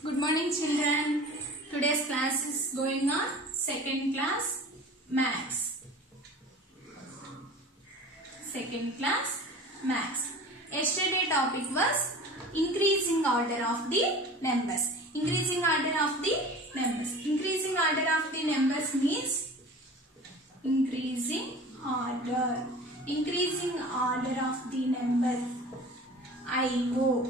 Good morning children. Today's class is going on second class Maths. Second class Maths. Yesterday topic was increasing order of the numbers. Increasing order of the numbers. Increasing order of the numbers means increasing order. Increasing order of the numbers. IO.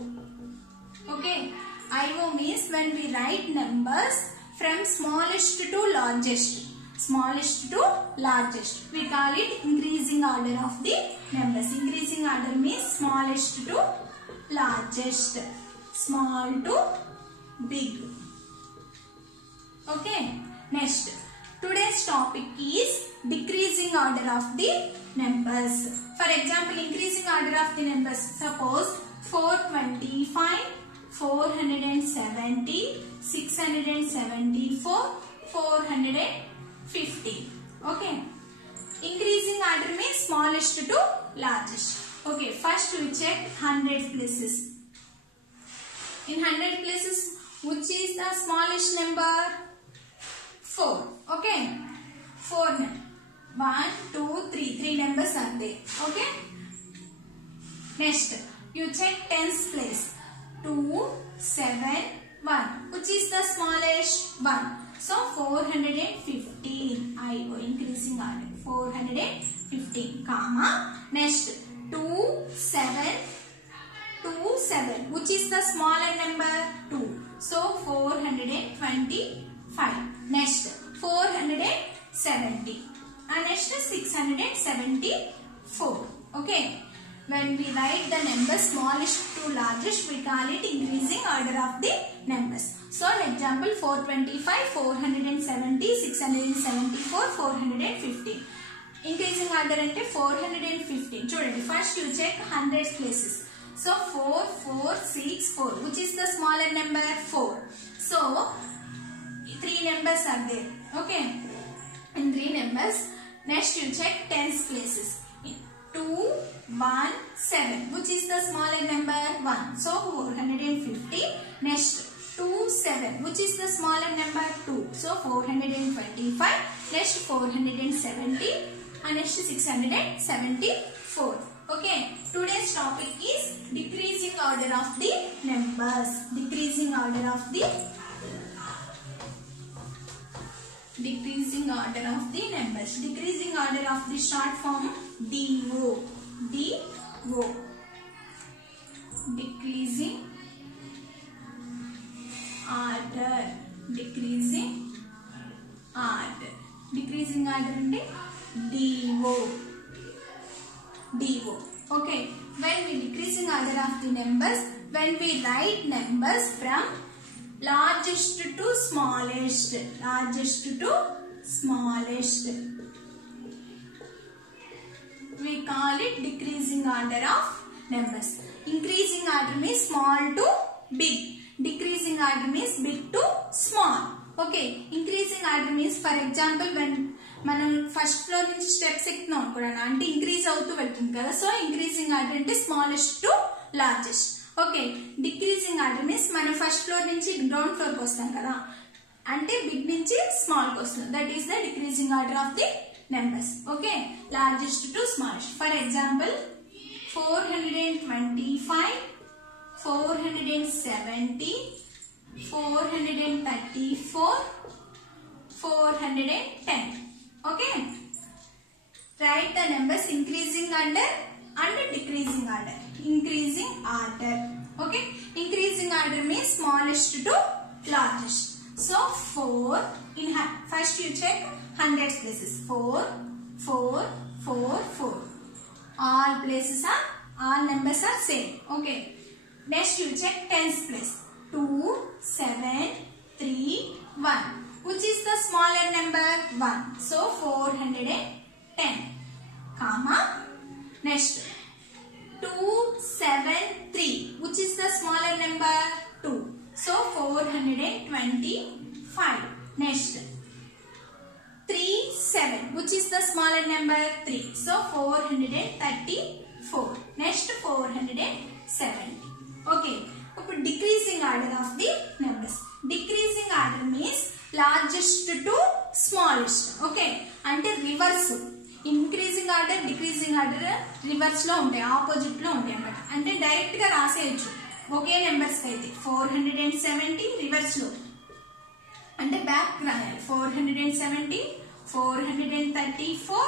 Okay. IO means when we write numbers from smallest to largest. Smallest to largest. We call it increasing order of the numbers. Increasing order means smallest to largest. Small to big. Okay. Next. Today's topic is decreasing order of the numbers. For example, increasing order of the numbers. Suppose 425. 470, 674, 450. Okay. Increasing order means smallest to largest. Okay. First we check 100 places. In 100 places, which is the smallest number? 4. Okay. 4. 1, 2, 3. 3 numbers are there. Okay. Next, you check tens place. 2, 7, 1. Which is the smallest? 1. So 415. IO increasing order. 415, comma. Next 2, 7, 2, 7. Which is the smaller number? 2. So 425. Next 470. And next 674. Okay. When we write the numbers smallest to largest, we call it increasing order of the numbers. So, example 425, 470, 674, 450. Increasing order ante 415. Chudandi, first you check 100 places. So, 4, 4, 6, 4. Which is the smaller number? 4. So, 3 numbers are there. Okay. In 3 numbers. Next you check tens places. 2, 1, 7. Which is the smaller number? 1. So 450. Next 2, 7. Which is the smaller number? 2. So 425. Next 470. And next 674. Okay. Today's topic is decreasing order of the numbers. Decreasing order of the numbers. Decreasing order of the short form DO. DO. Decreasing order. Decreasing order. Decreasing order ante DO. DO. Okay. When we decreasing order of the numbers, when we write numbers from largest to smallest. Largest to smallest. We call it decreasing order of numbers. Increasing order means small to big. Decreasing order means big to small. Okay. Increasing order means, for example, when మనం first floor నుంచి steps ఎక్కుతున్నాం అనుకోండి, అంటే increase అవుతూ వెళ్తుంది కదా. So increasing order అంటే smallest to largest. Okay. Decreasing order means మనం first floor నుంచి గ్రౌండ్ ఫ్లోర్ కి వస్తాం కదా, అంటే బిగ్ నుంచి స్మాల్ కి వస్తుంది. That is the decreasing order of the numbers. Okay. Largest to smallest. For example, 425, 470, 434, 410. Okay. Write the numbers increasing order and decreasing order. Increasing order. Okay. Increasing order means smallest to largest. So 4 in first you check 100 places. 4, 4, 4, 4. All places are, all numbers are same. Okay. Next you check tens place. 2, 7, 3, 1. Which is the smaller number? 1. So 410. Comma. Next 2, 7, 3. Which is the smaller number? 2. So 425. Next 3, 7. Which is the smaller number? 3. So 434. Next 470. Okay. Decreasing order of the numbers. Largest to smallest. Okay, అంటే reverse, increasing order decreasing order reverse లో ఉంటాయి, opposite లో ఉంటాయి అన్నమాట. అంటే direct గా రాసేయచ్చు ఒకే numbers అయితే. 470 reverse లో అంటే బ్యాక్ రాయాలి. 470, 434,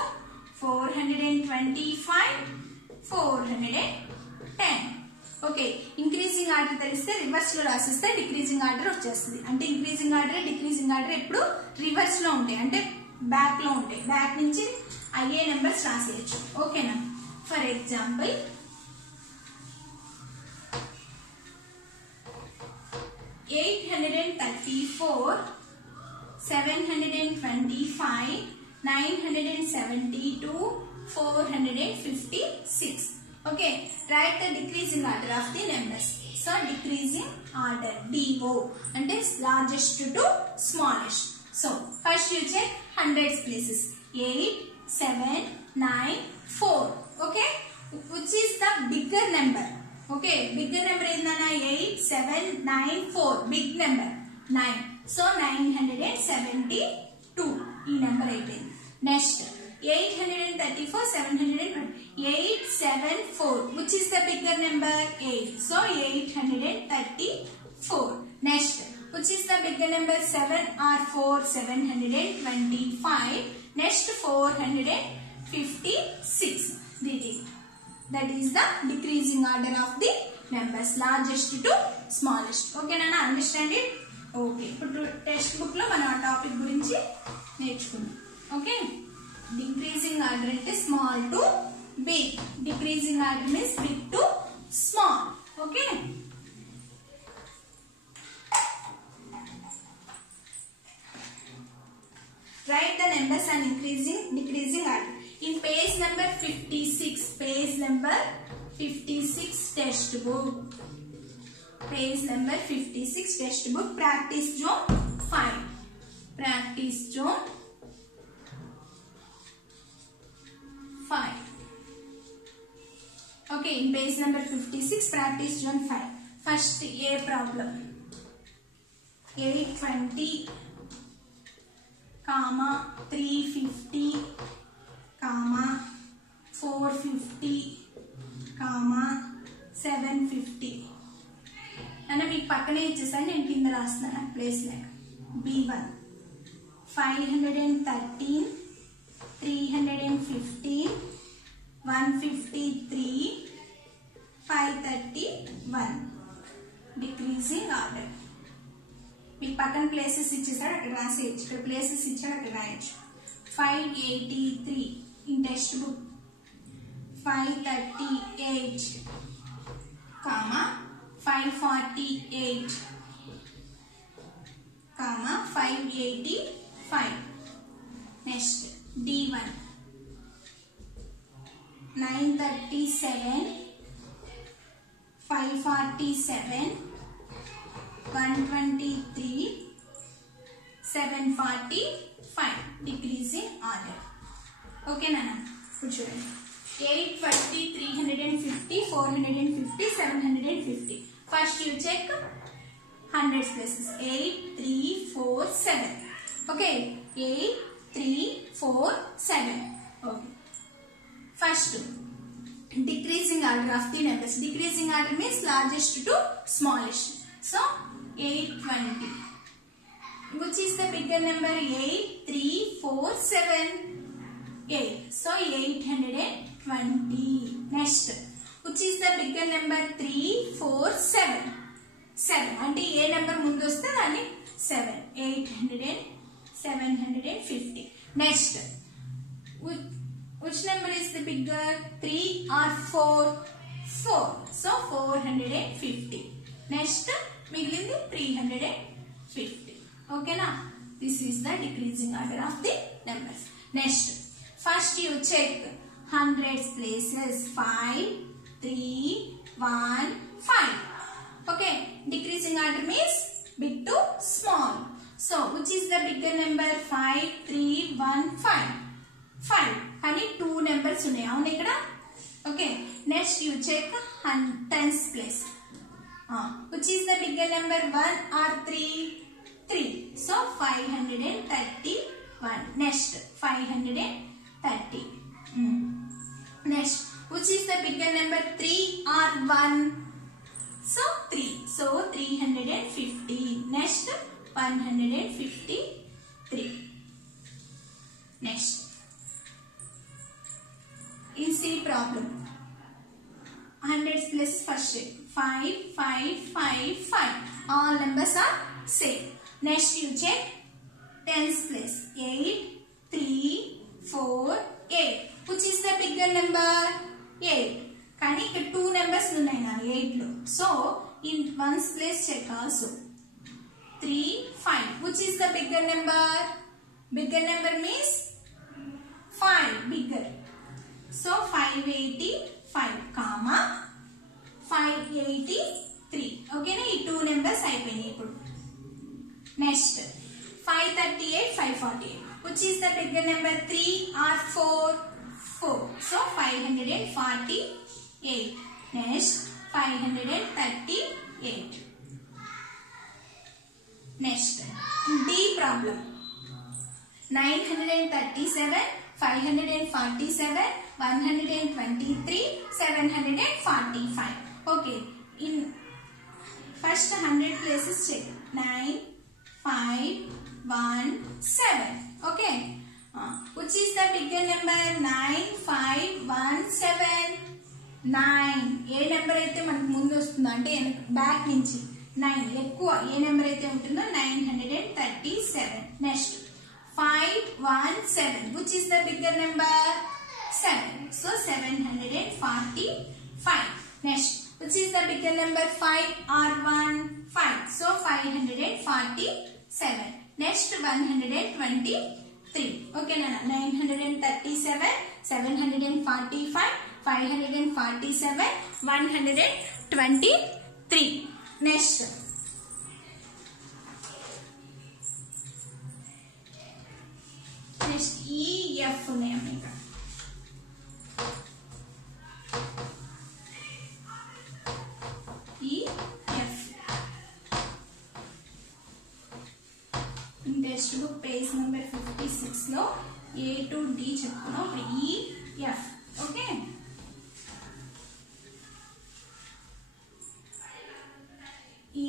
425, 410. ఓకే, ఇంక్రీజింగ్ ఆర్డర్ తెలిస్తే రివర్స్ లో రాసిస్తే డిక్రీజింగ్ ఆర్డర్ వచ్చేస్తుంది. అంటే ఇంక్రీజింగ్ ఆర్డర్ డిక్రీజింగ్ ఆర్డర్ ఎప్పుడు రివర్స్ లో ఉంటాయి, అంటే బ్యాక్ లో ఉంటాయి. బ్యాక్ నుంచి అయ్యే నెంబర్స్ రాసేయచ్చు. ఓకేనా? For example 834, 725, 972, 456. Okay, write the decreasing order of the numbers. So decreasing order, DO, and is largest to smallest. So first you check hundreds places. 8, 7, 9, 4. Okay, which is the bigger number? Okay, bigger number is 8, 7, 9, 4. Big number 9. So 972. E number 18. Next 834, 720. 8, 7, 4. Which is the bigger number? 8. So 834. Next, which is the bigger number? 7 or 4? 725. Next 456. That is the decreasing order of the numbers, largest to smallest. Okay, Nana, understand it? Okay. ఇప్పుడు text book లో మనం ఆ topic గురించి నేర్చుకున్నాం. Okay, decreasing order అంటే small to big. Decreasing order means big to small. Okay, write the numbers and increasing decreasing order in page number 56. Page number 56 textbook. Page number 56 textbook. Practice zone 5. Practice zone 5. Okay, in page number 56, practice zone 5. First A problem. 820, 350, 450, 750. అన్న మీకు పక్కనే ఇచ్చేసాను, నేను కింద రాస్తున్నాను place లేక. B1 513, 315, 153, 531. Decreasing order. మీకు పక్కన ప్లేసెస్ ఇచ్చేసాడు, అక్కడ రాసేయచ్చు. ఇక్కడ ప్లేసెస్ ఇచ్చాడు, అక్కడ రాయొచ్చు. 583 in text book. 538, 548, 585. Next D1 937, 547, 123, 745. Decreasing order. Okay నాన్న, ఇప్పుడు చూడండి. 820, 350, 450, 750. First you check hundreds places. 8, 3, 4, 7. Okay, 8, 3, 4, 7. Okay. First, decreasing order of the numbers. Decreasing order means largest to smallest. So 820. Which is the bigger number? 8, 3, 4, 7. 8. So 820. Next, which is the bigger number? 3, 4, 7. 7. అంటే ఏ number ముందు వస్తే దాన్ని 7. 800, 750. Next, which number is the bigger? 3 or 4? 4. So 450. Next, మిగిలింది 350. Okay na? This is the decreasing order of the numbers. Next, first you check hundreds places. 5, 3, 1, 5. Okay, decreasing order means big to small. So which is the bigger number? 5, 3, 1, 5. 5. Honey, 2 numbers ఉన్నాయి అవును ఇక్కడ. Okay, next you check tens place. Which is the bigger number? 1 or 3? So 531. Next 530. Next, which is the bigger number, 3 or 1? So 3. So 350. Next 153. Next, in C problem, hundreds place first shape. 5, 5, 5, 5. All numbers are same. Next you check tens place. 8, 3, 4, 8. Which is the bigger number? 8. కానీ ఇక్కడ 2 numbers ఉన్నాయి నా 8 లో. So in ones place check also. 3, 5. Which is the bigger number? Bigger number means 5 bigger. So 585 comma 583. Okay na, ఈ 2 numbers అయిపోయినాయి ఇప్పుడు. Next 538 548. Which is the bigger number, 3 or 4? 4. So 548. Next 538. Next D problem. 937, 547, 123, 745. Okay, in first 100 places check. 9, 5, 1, 7. Okay, which is the bigger number? 9, 5, 1, 7. 9. A number అయితే మనకు ముందు వస్తుందో అంటే back నుంచి 9 ఎక్కువ ఏ నెంబర్ అయితే ఉంటుందో 937. Next 517. which is the bigger number? 7. so 745. next, which is the bigger number, 5 or 1? 5. so 547. next 123. okay nana, 937, 745, 547, 123. next E F ఉన్నాయి ఇక్కడ. E F in text book page number 56 లో A to D చెప్తున్నాం. E F. Okay, ఈ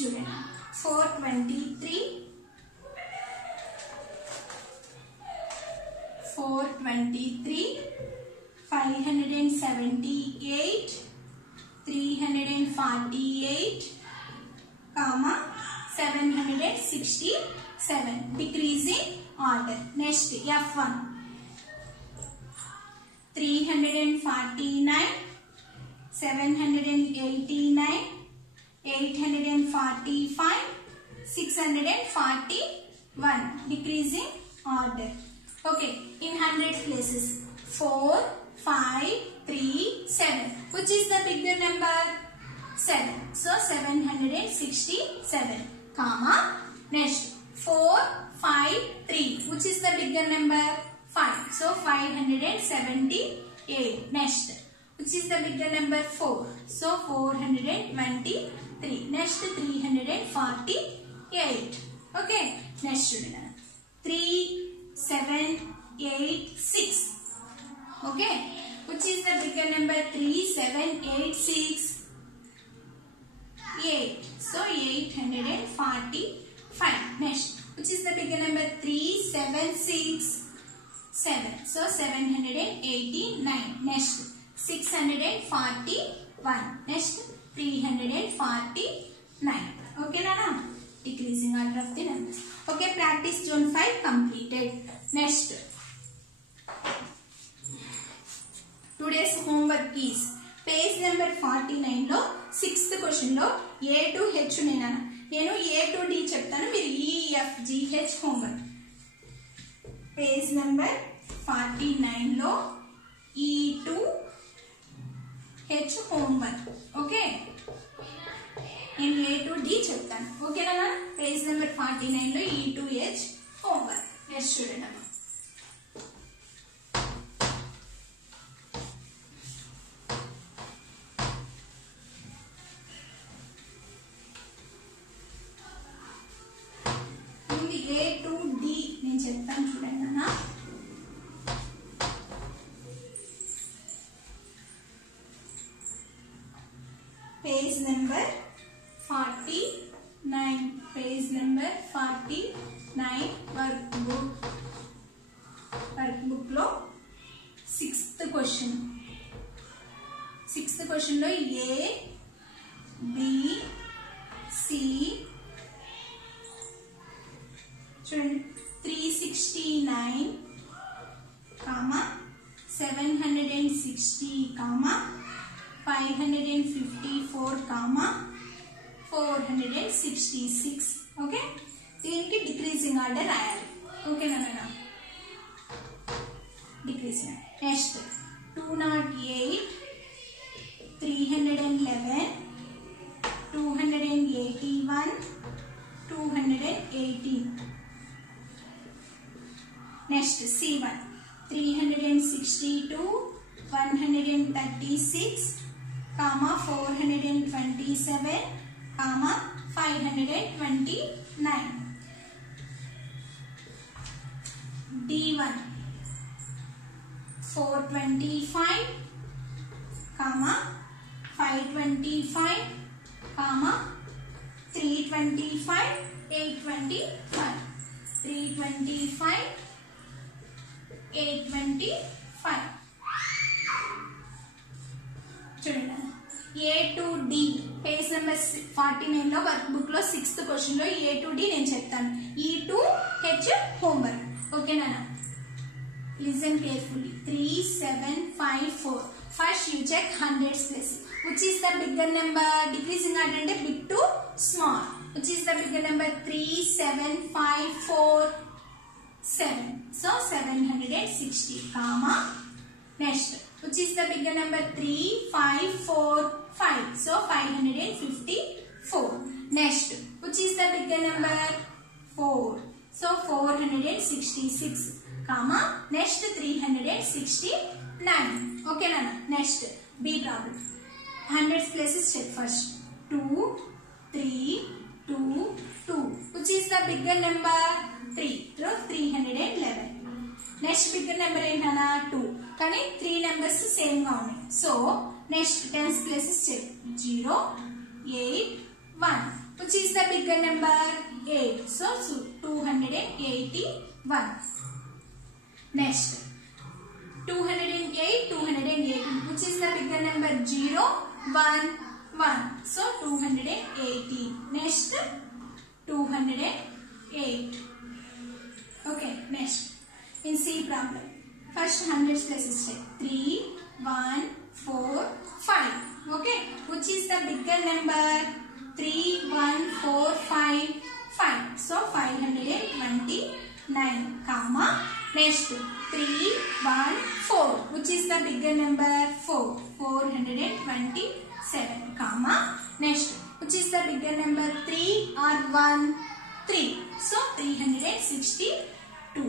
చూడండి 423, 578, 348, 767. decreasing order. next F1. 349, 789, 845, 641. decreasing order. okay, in hundreds places 4, 5, 3, 7. which is the bigger number? 7. so 767 comma next 4, 5, 3. which is the bigger number? 5. so 578. next, which is the bigger number? 4. so 423. next 348. okay, next 3, 7, 8, 6. okay, which is the bigger number? 3, 7, 8, 6. 8. so 845. next, which is the bigger number? 3, 7, 6, 7. so 789. next 641. next 349. okay nana, decreasing order of the numbers. okay, practice zone 5 completed. next, today's homework is page number 49 లో 6th question లో A to H నేను A to D చెప్తాను, మీరు E F G H homework. Page number 49 లో E to H homework. Okay, నేను A to D చెప్తాను. ఓకేనా, page number 49 లో E to H homework. Next చూడండి. Page number 49, page number 49 workbook లో sixth question లో ఏ బి సి చూడండి 369, 760, 554, 466. Okay, దీనికి డిక్రీజింగ్ ఆర్డర్ రాయాలి. ఓకేనా madam? Decreasing. Next 208, 311, 281, 218. Next C1 362, 136, 427, 529. D1 425, 525, 325, 825, 325, 825. చూడండి A to D page number 49 లో వర్క్ బుక్ లో సిక్స్త్ క్వశ్చన్ లో A to D నేను చెప్తాను. E to H homework. ఓకేనా? Listen carefully. 3754. First you check hundreds place. Which is the bigger number? Decreasing order అంటే big to small. Which is the bigger number? 37547. So 760, next which is the bigger number? 3545. So 554. Next which is the bigger number? 4. So 466, next 369. Okay nana? Next B problem. Hundreds places check first. 2, 3, 2, 2. Which is the bigger number? 3. So 311. Next bigger number ఏంటన్నా? 2. కానీ 3 numbers same గా ఉన్నాయి. So next tens places check. 0, 8, 1. Which is the bigger number? 8. So 281. Next 208, 218. Which is the bigger number? 0, 1, 1. So 218. Next 208. Okay, next in C problem. First hundreds places check. 3, 1, 4, 5. Okay, which is the bigger number? 3, 1, 4, 5, 5. So 529, next 3, 1, 4. Which is the bigger number? 4. 427, next which is the bigger number? 3 or 1? 3. So 362,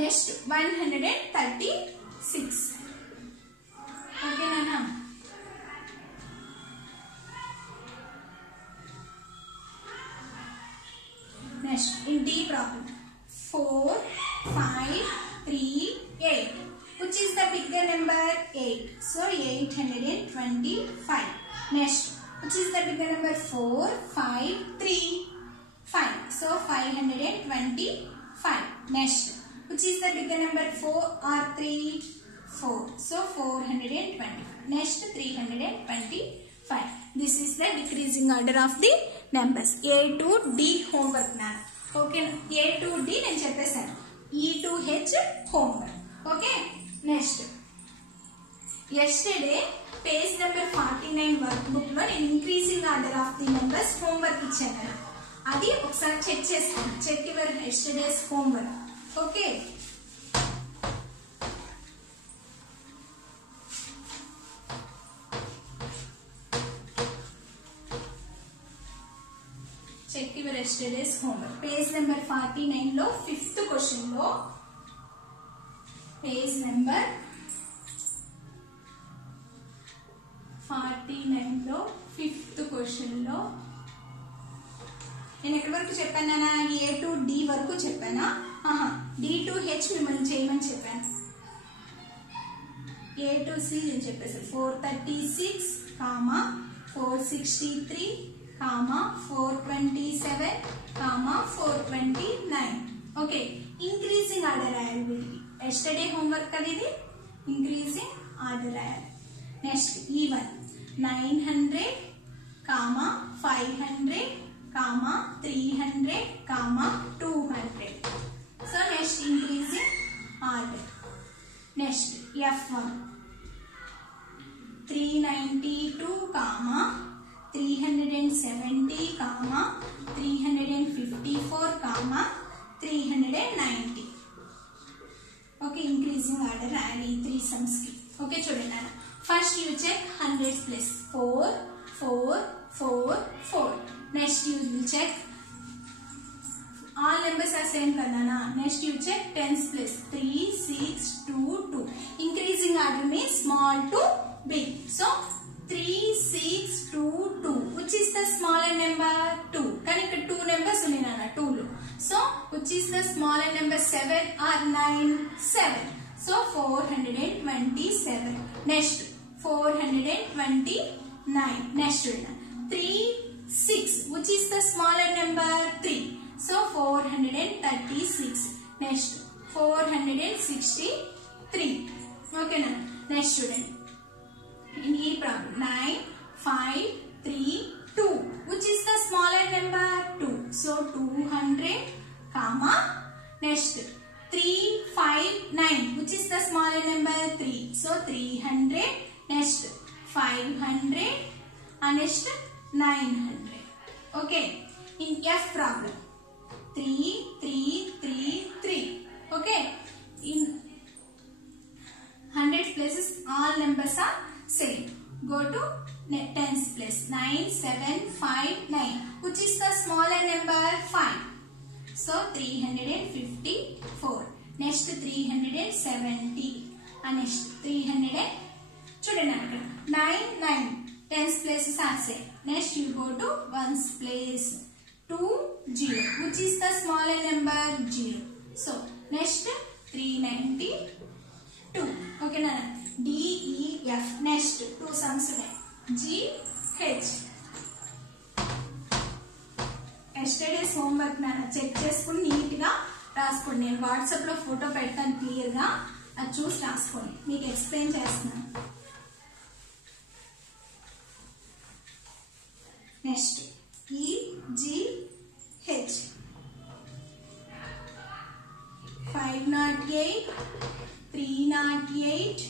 next 136. Okay nana? Next in D problem. 4, 5, 3, 8. Which is the bigger number? 8. So 825. Next which is the bigger number? 4, 5, 3, 5. So 525. Next which is the bigger number? 4 or 3? 4. So 425. Next 325. This is the decreasing order of the numbers. A to D homework now. Okay, A to D నేను చెప్పేసాను. E to H homework. Okay, next yesterday page number 49 workbook లో నేను increasing order of the numbers homework ఇచ్చాను కదా, అది ఒకసారి check చేసుకోండి. Check your yesterday's homework. Okay, check your yesterday's homework. Page number 49 లో ఫిఫ్త్ క్వశ్చన్ లో, page number 49 లో ఫిఫ్త్ క్వశ్చన్ లో నేను ఎక్కడి వరకు చెప్పానా? ఏ టు డి వరకు చెప్పానా? డి టు హెచ్ మిమ్మల్ని చేయమని చెప్పాను. A to C నేను చెప్పేసాను 436, 463, 427, 429. ఓకే, ఇంక్రీజింగ్ ఆర్డర్ రాయాలి వీటికి. ఎస్టర్డే హోంవర్క్ కదా ఇది, ఇంక్రీజింగ్ ఆర్డర్ రాయాలి. Next even 900, 500, 300, 200. So next increasing order. Next F1 392, 370, 354, 390. Okay, increasing order రాయాలి ఈ 3 సమ్స్ కి. ఓకే చూడండి అన్న, first you check hundreds place 4, 4, 4, 4. Next you will check all numbers are same kadana. Next you check tens place 3, 6, 2, 2. Increasing order means small to big. So 3, 6, 2, 2. Which is the smaller number? 2. Can you 2 numbers unnina 2 lo. So which is the smaller number? 7 or 9? 7. So 427. Next 429. Next 3, 6. Which is the smaller number? 3. So 436. Next 463. Okay na. Next student, in E problem 9, 5, 3, 2. Which is the smaller number? 2. So 200, next 3, 5, 9. Which is the smaller number? 3. So 300. Next 500 and next 900. Okay, in F problem 3, 3, 3, 3. Okay, in 100 places all numbers are same. Go to tens place 9, 7, 5, 9. Which is the smaller number? 5. So 354. Next 370 and next 300. Children, 9, 9. Tens places are same. Next you go to ones place 2, 0. Which is the smaller number? 0. So next 392. Okay na. D, E, F. Next 2 sums ఉన్నాయి. G, H. Yesterday's homework నాన్న check చేసుకుని neat గా రాసుకోండి. నేను WhatsApp లో photo పెడతాను clear గా, అది చూసి రాసుకోండి. మీకు ఎక్స్ప్లెయిన్ చేస్తున్నాను. Next E, G, H. 508, 308,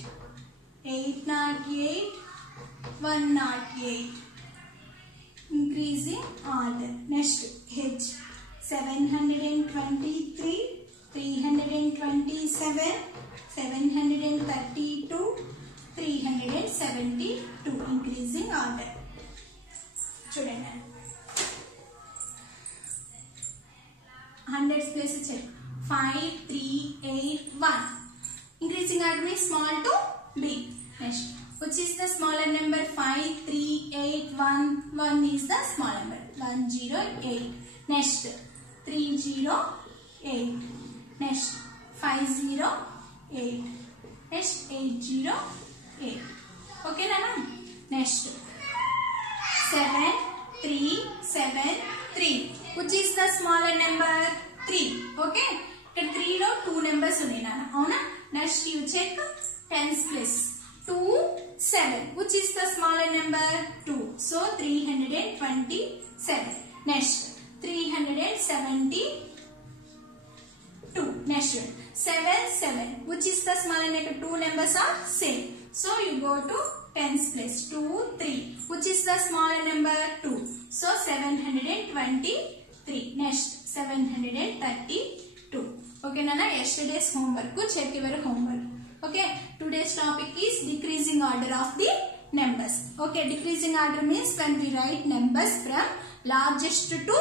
808, 108. Increasing order. Next H 723, 327, 732, 372. Increasing order. చూడండి 100 place check 5, 3, 8, 1. Increasing order means small to big. Next, which is the smaller number? 5, 3, 8, 1. 1 is the small number. 108. Next 308. Next 508. Next 808. Okay na? Next 7,3,7,3. Which is the smaller number? 3. Okay. ఇక్కడ 3 లో 2 numbers ఉన్నాయి నాన్న, అవునా? Next you check tens place 2, 7. Which is the smaller number? 2. So 327. Next 372. Next 7, 7. Which is the smaller number? 2 numbers are same. So you go to tens place 2, 3. Which is the smaller number? 2. So 723. Next 732. Okay nana, yesterday's homework ku check your homework. Okay, today's topic is decreasing order of the numbers. Okay, decreasing order means when we write numbers from largest to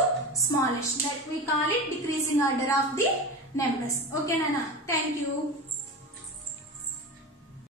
smallest, that we call it decreasing order of the numbers. Okay nana, thank you.